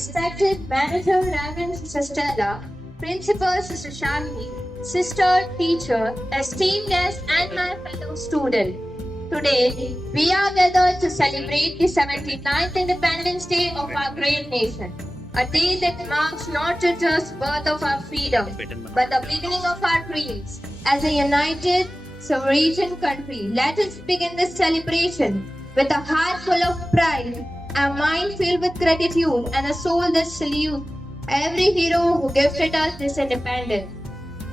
respected Manager Reverend Sister Stella, Principal Sister Shanti, Sister, Teacher, esteemed guests, and my fellow student. Today, we are gathered to celebrate the 79th Independence Day of our great nation. A day that marks not just birth of our freedom, but the beginning of our dreams. As a united, sovereign country, let us begin this celebration with a heart full of pride, a mind filled with gratitude, and a soul that salutes every hero who gifted us this independence.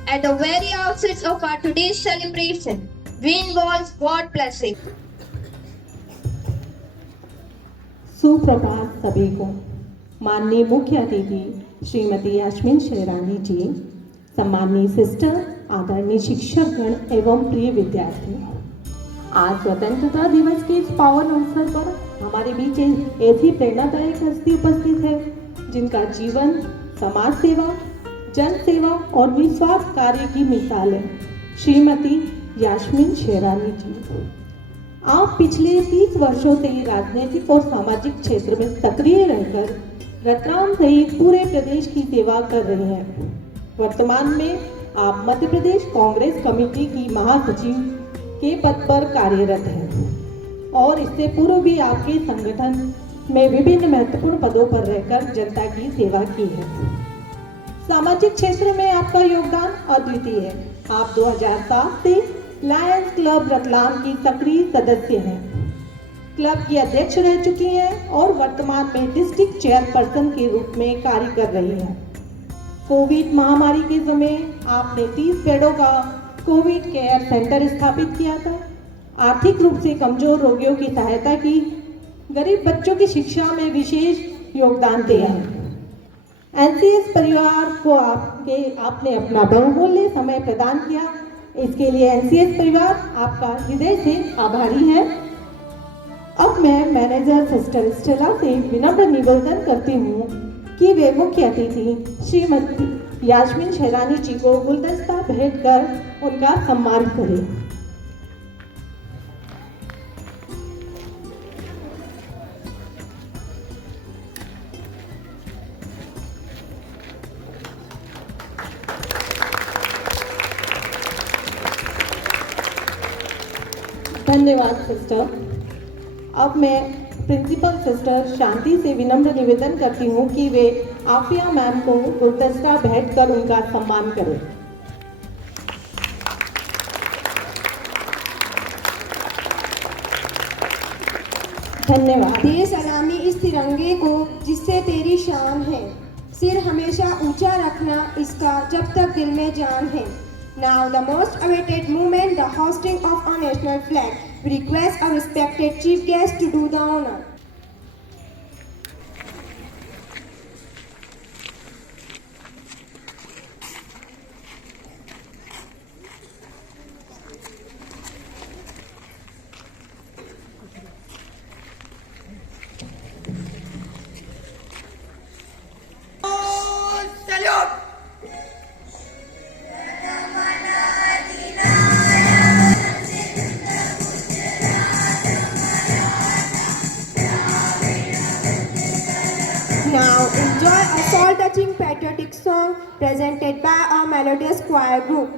At the very outset of our today's celebration, we involve God blessing. सुप्रभात सभी को। माननीय मुख्य अतिथि श्रीमती यास्मीन शेरानी जी, सम्माननीय sister, आदरणीय शिक्षकगण एवं प्रिय विद्यार्थी, आज स्वतंत्रता दिवस के इस पावन अवसर पर हमारे बीच ऐसी प्रेरणादायक हस्ती उपस्थित है जिनका जीवन समाज सेवा, जन सेवा और निस्वार्थ कार्य की मिसाल है। श्रीमती यास्मीन शेरानी जी, आप पिछले 30 वर्षों से राजनीतिक और सामाजिक क्षेत्र में सक्रिय रहकर रतलाम सहित पूरे प्रदेश की सेवा कर रही हैं। वर्तमान में आप मध्य प्रदेश कांग्रेस कमेटी की महासचिव के पद पर कार्यरत हैं और इससे पूर्व भी आपके संगठन में विभिन्न महत्वपूर्ण पदों पर रहकर जनता की सेवा की है। सामाजिक क्षेत्र में आपका योगदान अद्वितीय है। आप 2007 से लायंस क्लब रतलाम की सक्रिय सदस्य हैं, क्लब की अध्यक्ष रह चुकी हैं और वर्तमान में डिस्ट्रिक्ट चेयरपर्सन के रूप में कार्य कर रही हैं। कोविड महामारी के समय आपने 30 बेडों का कोविड केयर सेंटर स्थापित किया था, आर्थिक रूप से कमजोर रोगियों की सहायता की, गरीब बच्चों की शिक्षा में विशेष योगदान दिया है। एनसीएस परिवार को आपने अपना बहुमूल्य समय प्रदान किया, इसके लिए एनसीएस परिवार आपका हृदय से आभारी है। अब मैं मैनेजर सिस्टर स्टेला से विनम्र निवेदन करती हूँ कि वे मुख्य अतिथि श्रीमती यास्मीन शेरानी जी को गुलदस्ता भेंट कर उनका सम्मान करें। धन्यवाद सिस्टर। अब मैं प्रिंसिपल सिस्टर शांति से विनम्र निवेदन करती हूँ कि वे आफिया मैम को गुलदस्ता भेंट कर उनका सम्मान करें। धन्यवाद। दे सलामी इस तिरंगे को जिससे तेरी शान है, सिर हमेशा ऊंचा रखना इसका जब तक दिल में जान है। Now the most awaited moment, the hoisting of our national flag. We request our respected chief guest to do the honor. Now enjoy a soul-touching patriotic song presented by our melodious choir group.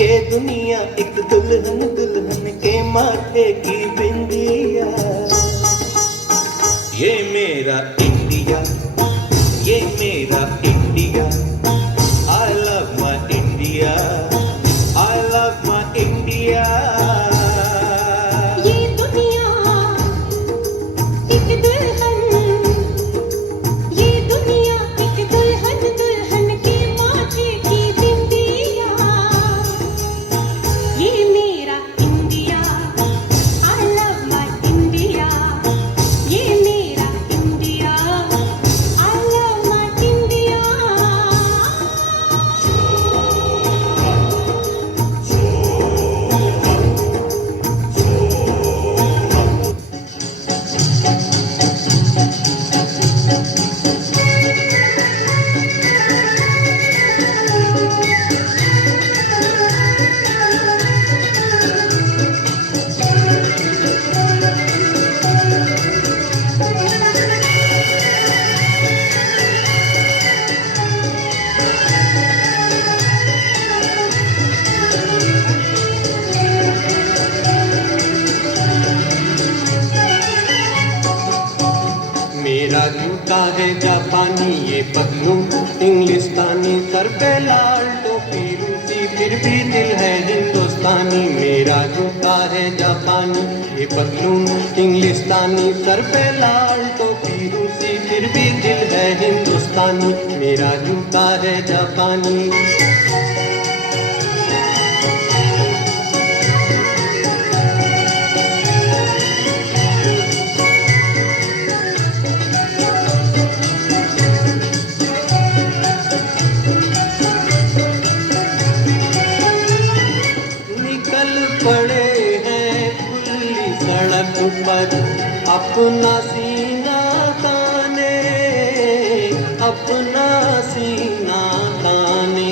ये दुनिया एक दुल्हन दुल्हन के माथे की बिंदिया। ये मेरा इंडिया, ये मेरा India. I love my India, I love my India। ये दुनिया एक दुल्हन, ये दुनिया एक दुल्हन दुल्हन के माथे की बिंदिया। ये मेरा India, I love my India। ये मेरा India, I love my India। मेरा जूता है जापानी, ये पगलू इंग्लिस्तानी। सर पे लाल टोपी रूसी, फिर भी दिल है हिंदुस्तानी। मेरा जूता है जापानी, ये पगलू इंग्लिस्तानी। सर पे लाल टोपी रूसी, फिर भी दिल है हिंदुस्तानी। मेरा जूता है जापानी। निकल पड़े हैं खुली सड़क पर, अपना सीना ताने, अपना सीना ताने।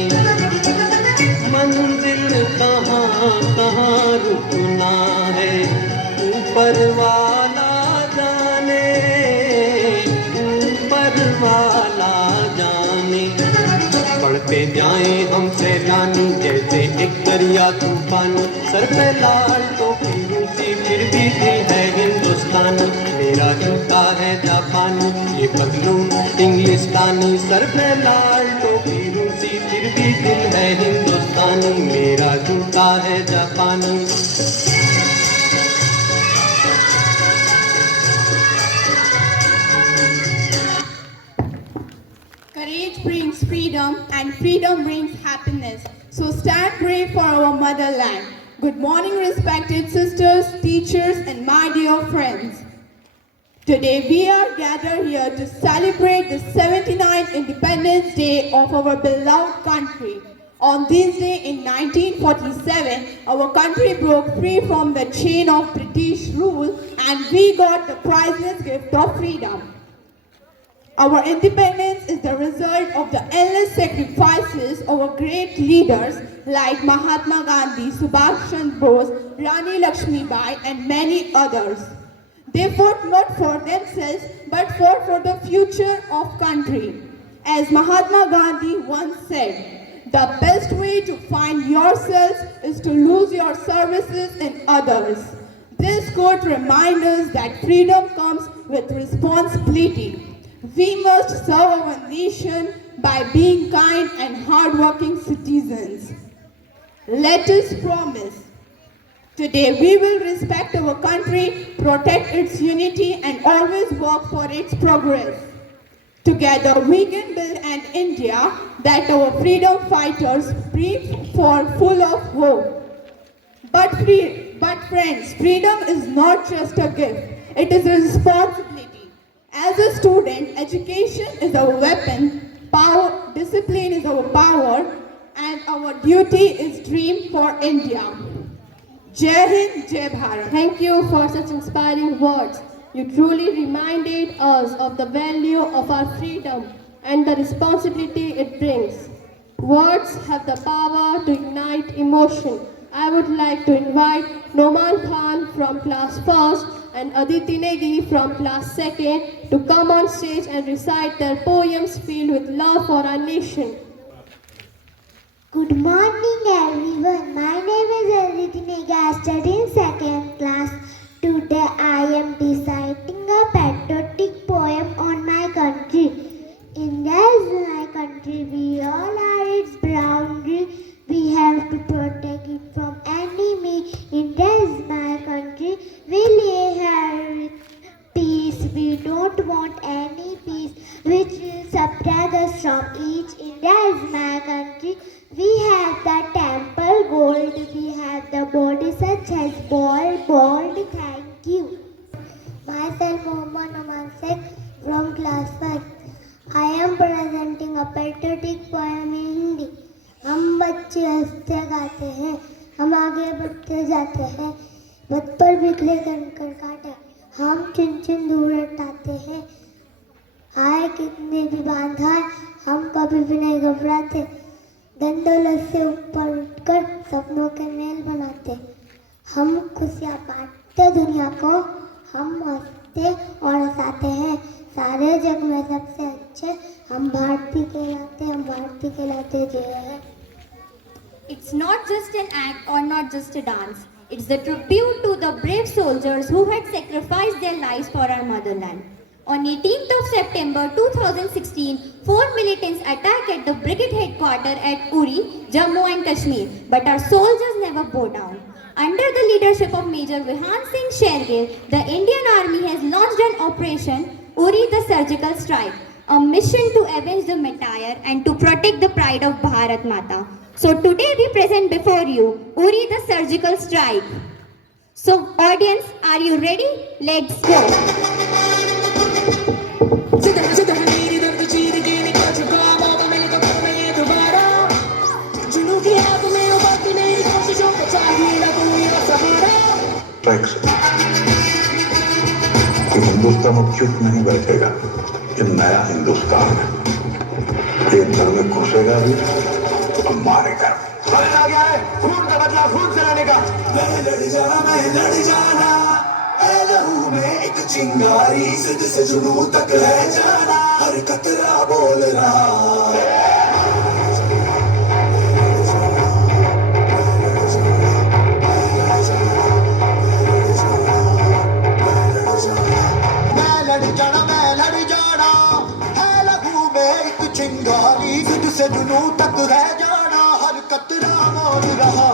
मंजिल कहाँ कहाँ रुकना है, ऊपर वाला जाने, ऊपर वाला जाने। बढ़ते जाएं हम सैलानी, जैसे एक दरिया तूफानी। सर पे लाल टोपी रूसी, फिर भी दिल है हिंदुस्तानी। मेरा जूता है जापानी, ये पगलून इंग्लिस्तानी। सर पे लाल टोपी रूसी, फिर भी दिल है हिंदुस्तानी। मेरा जूता है जापानी। Courage brings freedom and freedom brings happiness. So stand brave for our motherland. Good morning, respected sisters, teachers, and my dear friends. Today we are gathered here to celebrate the 79th Independence Day of our beloved country. On this day in 1947, our country broke free from the chain of British rule and we got the priceless gift of freedom. Our independence is the result of the endless sacrifices of our great leaders like Mahatma Gandhi, Subhash Chandra Bose, Rani Lakshmibai, and many others. They fought not for themselves but fought for the future of country. As Mahatma Gandhi once said, the best way to find yourselves is to lose your services in others. This quote reminds us that freedom comes with responsibility. We must serve our nation by being kind and hardworking citizens. Let us promise. Today we will respect our country, protect its unity and always work for its progress. Together we can build an India that our freedom fighters breathe for full of hope. But friends, freedom is not just a gift, it is a responsibility. As a student, education is our weapon, discipline is our power, and our duty is dream for India. Jai Hind, Jai Bharat. Thank you for such inspiring words. You truly reminded us of the value of our freedom and the responsibility it brings. Words have the power to ignite emotion. I would like to invite Noman Khan from class 1st and Aditi Negi from class 2nd to come on stage and recite their poems filled with love for our nation. Good morning everyone. सत्य गाते हैं, हम आगे बढ़ते जाते हैं। मत पर बिखरे कंकड़ काटे, हम चिन चिन दूर हटाते हैं। आए कितने भी बांधा, हम कभी भी नहीं घबराते। दंडोलत से ऊपर उठकर सपनों के मेल बनाते। हम खुशियाँ बांटते दुनिया को, हम हंसते और हंसाते हैं। सारे जग में सबसे अच्छे हम भारतीय कहलाते जय है। It's not just an act or not just a dance. It's the tribute to the brave soldiers who had sacrificed their lives for our motherland. On 18th of September 2016, 4 militants attacked at the brigade headquarters at Uri, Jammu and Kashmir. But our soldiers never bowed down. Under the leadership of Major Vihan Singh Shergill, the Indian Army has launched an operation, Uri the Surgical Strike, a mission to avenge the martyr and to protect the pride of Bharat Mata. So today we present before you Uri the Surgical Strike. So audience, are you ready? Let's go. कि हिंदुस्तान अब चुप नहीं बैठेगा। ये नया हिंदुस्तान है, ये घर में घुसेगा भी और मारेगा। आ गया है खून का बदला खून से लेने का। मैं लड़ जाना ऐ लहू में एक चिंगारी, सिद्ध से जुनू तक है जाना, हर कतरा बोल रहा। चिंगारी सिद्ध से जुनू तक रह जाना, हर कतरा मोल रहा।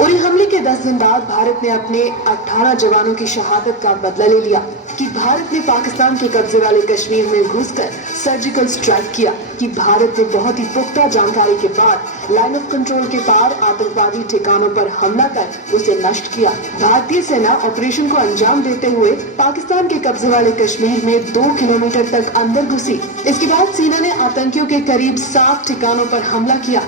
उरी हमले के 10 दिन बाद भारत ने अपने 18 जवानों की शहादत का बदला ले लिया कि भारत ने पाकिस्तान के कब्जे वाले कश्मीर में घुसकर सर्जिकल स्ट्राइक किया, कि भारत ने बहुत ही पुख्ता जानकारी के बाद लाइन ऑफ कंट्रोल के पार आतंकवादी ठिकानों पर हमला कर उसे नष्ट किया। भारतीय सेना ऑपरेशन को अंजाम देते हुए पाकिस्तान के कब्जे वाले कश्मीर में 2 किलोमीटर तक अंदर घुसी। इसके बाद सेना ने आतंकियों के करीब 7 ठिकानों पर हमला किया।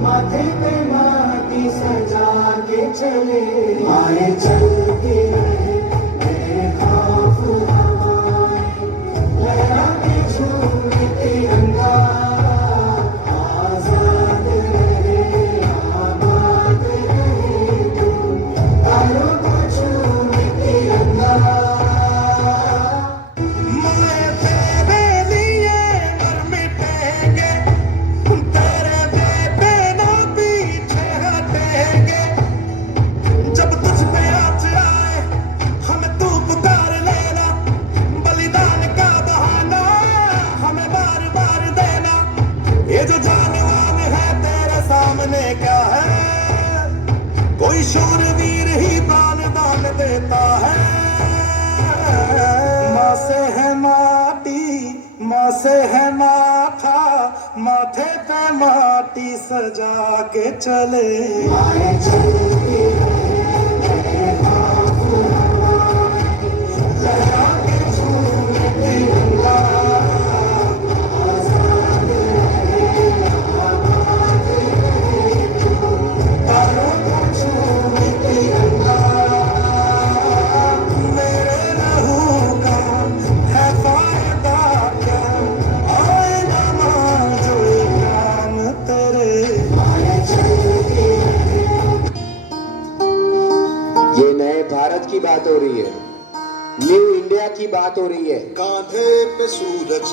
माथे पे माटी सजा के चले। नए भारत की बात हो रही है, न्यू इंडिया की बात हो रही है। कांधे पे सूरज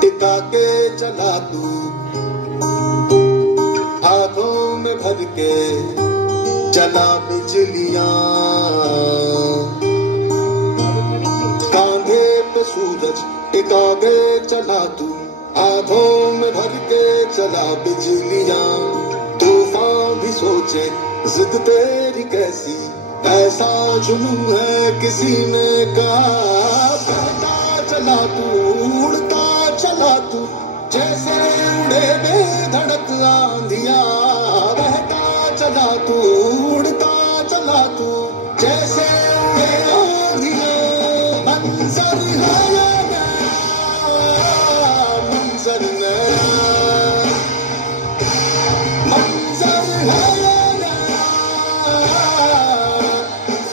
टिका के चला तू, हाथों में भर के चला बिजलियां। कांधे पे सूरज टिका के चला तू, हाथों में भर के चला बिजलियां। तूफान भी सोचे जिद तेरी कैसी, ऐसा जुनून है किसी ने कहा। बहता चला तू, उड़ता चला तू, जैसे उड़े बेधड़क आंधियां। बहता चला तू, उड़ता चला तू, जैसे उड़े आंधियां। मंजर नया मंजर नया, मंजर नया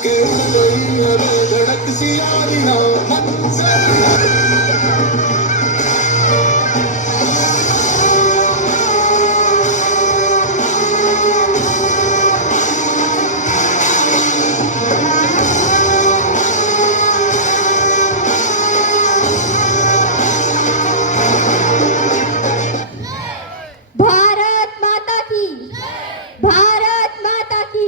के उड़ गई बेधड़क सी आंधियां। मंजर भारत माता की, भारत माता की।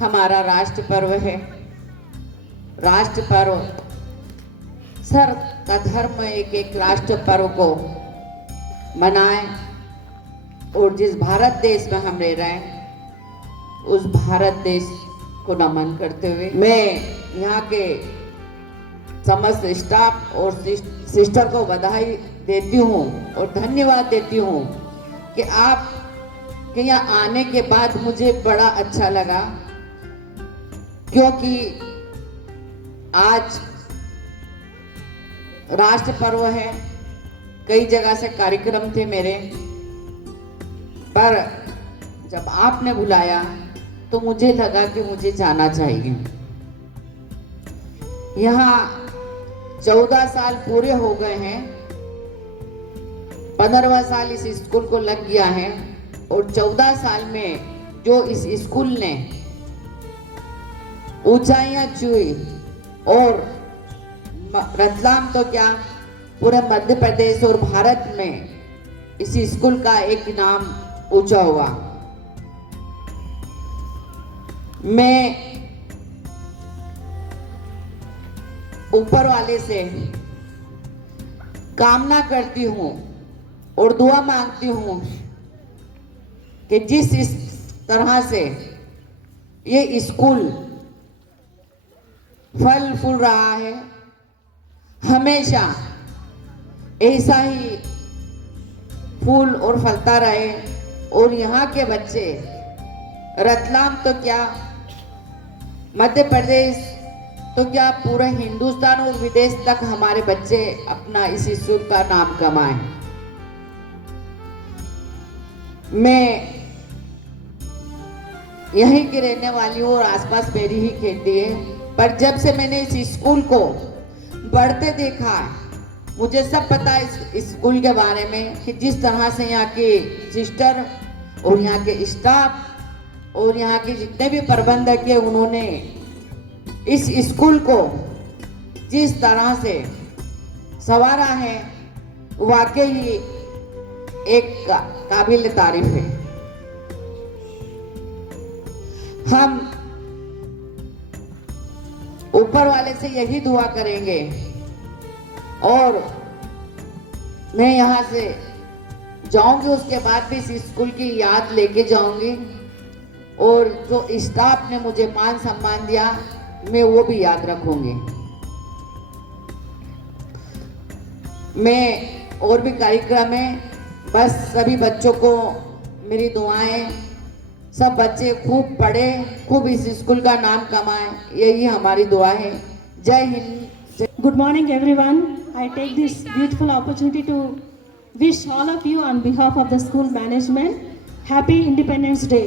हमारा राष्ट्र पर्व है। राष्ट्र पर्व सर का धर्म एक एक राष्ट्र पर्व को मनाएं और जिस भारत देश में हम रह रहे हैं उस भारत देश को नमन करते हुए मैं यहाँ के समस्त स्टाफ और सिस्टर को बधाई देती हूँ और धन्यवाद देती हूँ कि आप के यहाँ आने के बाद मुझे बड़ा अच्छा लगा, क्योंकि आज राष्ट्र पर्व है। कई जगह से कार्यक्रम थे मेरे, पर जब आपने बुलाया तो मुझे लगा कि मुझे जाना चाहिए। यहाँ 14 साल पूरे हो गए हैं, 15वां साल इस स्कूल को लग गया है और 14 साल में जो इस स्कूल ने ऊंचाइयां छुई और रतलाम तो क्या पूरे मध्य प्रदेश और भारत में इस स्कूल का एक नाम ऊंचा हुआ। मैं ऊपर वाले से कामना करती हूँ और दुआ मांगती हूँ कि जिस इस तरह से ये स्कूल फल फूल रहा है, हमेशा ऐसा ही फूल और फलता रहे और यहाँ के बच्चे रतलाम तो क्या, मध्य प्रदेश तो क्या, पूरे हिंदुस्तान और विदेश तक हमारे बच्चे अपना इस स्कूल का नाम कमाएं। मैं यहीं की रहने वाली हूँ और आसपास मेरी ही खेती है, पर जब से मैंने इस स्कूल को बढ़ते देखा है, मुझे सब पता है इस स्कूल के बारे में कि जिस तरह से यहाँ के सिस्टर और यहाँ के स्टाफ और यहाँ के जितने भी प्रबंधक है, उन्होंने इस स्कूल को जिस तरह से संवारा है, वाकई एक काबिल तारीफ है। हम ऊपर वाले से यही दुआ करेंगे और मैं यहाँ से जाऊंगी, उसके बाद भी इस स्कूल की याद लेके जाऊंगी और जो स्टाफ ने मुझे मान सम्मान दिया मैं वो भी याद रखूंगी। मैं और भी कार्यक्रम है, बस सभी बच्चों को मेरी दुआएं, सब बच्चे खूब पढ़े, खूब इस स्कूल का नाम कमाएं, यही हमारी दुआ है। जय Hind. Good morning everyone. I take this beautiful opportunity to wish all of you on behalf of the school management Happy Independence Day.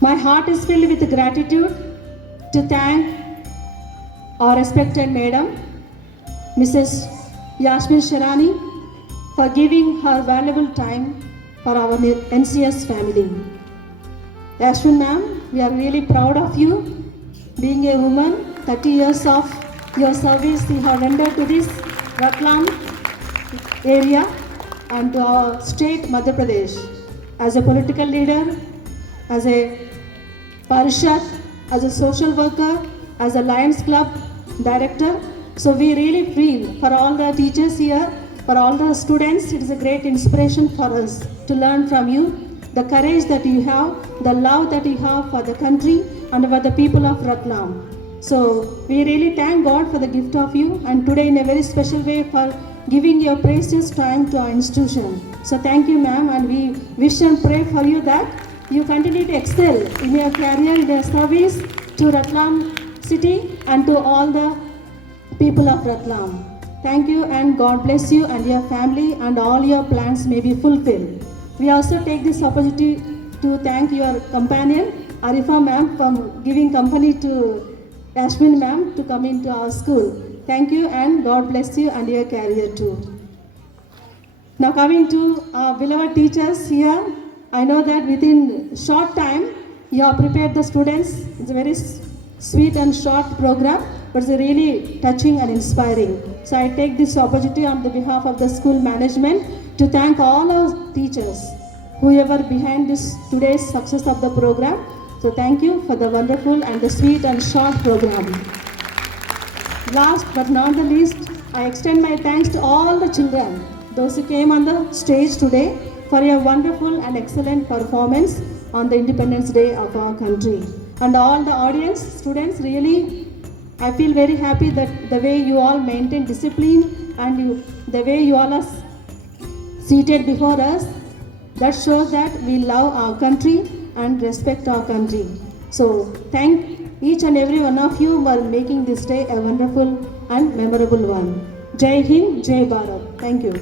My heart is filled with gratitude to thank our respected Madam, Mrs. Yasmin Sherani, for giving her valuable time for our NCS family. Yasmin ma'am, we are really proud of you. Being a woman, 30 years of your service you have rendered to this Ratlam area and to our state Madhya Pradesh. As a political leader, as a parishad, as a social worker, as a Lions Club director, so we really feel for all the teachers here, for all the students, it is a great inspiration for us to learn from you, the courage that you have, the love that you have for the country and for the people of Ratlam. So we really thank God for the gift of you and today in a very special way for giving your precious time to our institution. So thank you ma'am, and we wish and pray for you that you continue to excel in your career, in your service to Ratlam city and to all the people of Ratlam. Thank you and God bless you and your family and all your plans may be fulfilled. We also take this opportunity to thank your companion Arifa ma'am for giving company to Yasmin ma'am to come into our school. Thank you and God bless you and your career too. Now coming to our beloved teachers here, I know that within short time you have prepared the students. It's a very sweet and short program, but it's really touching and inspiring. So I take this opportunity on the behalf of the school management to thank all our teachers, whoever behind this today's success of the program. So thank you for the wonderful and the sweet and short program. Last but not the least, I extend my thanks to all the children, those who came on the stage today for your wonderful and excellent performance on the Independence Day of our country. And all the audience, students, really, I feel very happy that the way you all maintain discipline and the way you all are seated before us, that shows that we love our country and respect our country. So thank each and every one of you for making this day a wonderful and memorable one. Jai Hind, Jai Bharat. Thank you.